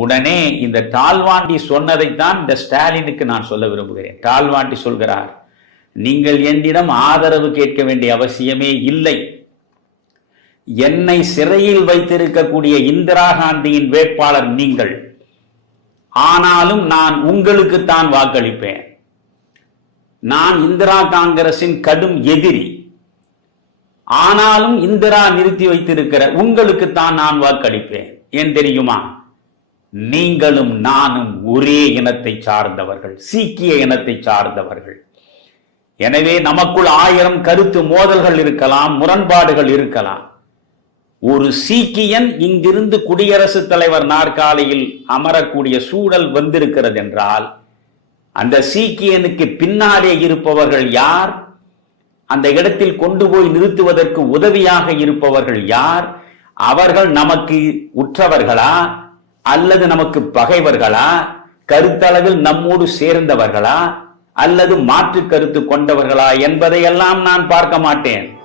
உடனே இந்த டால்வாண்டி சொன்னதைத்தான் இந்த ஸ்டாலினுக்கு நான் சொல்ல விரும்புகிறேன். டால்வாண்டி சொல்கிறார் நீங்கள் என்னிடம் ஆதரவு கேட்க வேண்டிய அவசியமே இல்லை. என்னை சிறையில் வைத்திருக்கக்கூடிய இந்திரா காந்தியின் வேட்பாளர் நீங்கள். ஆனாலும் நான் உங்களுக்குத்தான் வாக்களிப்பேன். நான் இந்திரா காங்கிரசின் கடும் எதிரி. ஆனாலும் இந்திரா நிறுத்தி வைத்திருக்கிற உங்களுக்குத்தான் நான் வாக்களிப்பேன். ஏன் தெரியுமா? நீங்களும் நானும் ஒரே இனத்தை சார்ந்தவர்கள் சீக்கிய இனத்தை சார்ந்தவர்கள். எனவே நமக்குள் ஆயிரம் கருத்து மோதல்கள் இருக்கலாம் முரண்பாடுகள் இருக்கலாம். ஒரு சீக்கியன் இங்கிருந்து குடியரசுத் தலைவர் நாற்காலியில் அமரக்கூடிய சூழல் வந்திருக்கிறது என்றால் அந்த சீக்கியனுக்கு பின்னாலே இருப்பவர்கள் யார்? அந்த இடத்தில் கொண்டு போய் நிறுத்துவதற்கு உதவியாக இருப்பவர்கள் யார்? அவர்கள் நமக்கு உற்றவர்களா? அல்லது நமக்கு பகைவர்களா? கருத்தளவில் நம்மோடு சேர்ந்தவர்களா? அல்லது மாற்று கருத்து கொண்டவர்களா? என்பதையெல்லாம் நான் பார்க்க மாட்டேன்.